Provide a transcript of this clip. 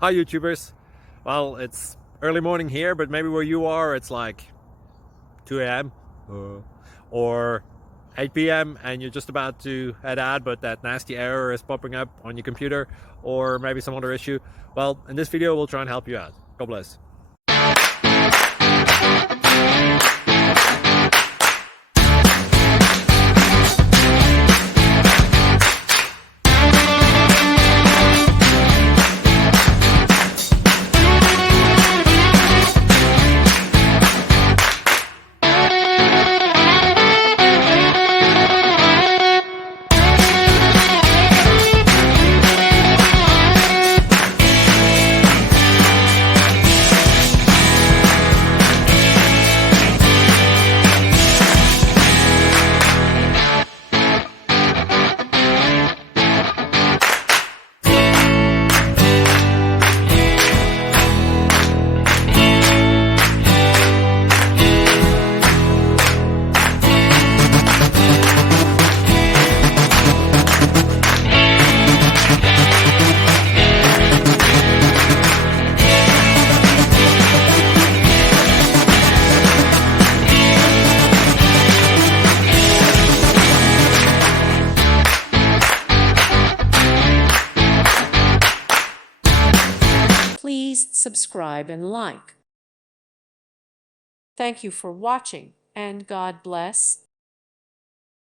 Hi YouTubers. Well, it's early morning here, but maybe where you are it's like 2 a.m. or 8 p.m. and you're just about to head out, but that nasty error is popping up on your computer, or maybe some other issue. Well, in this video we'll try and help you out. God bless. Please subscribe and like. Thank you for watching, and God bless.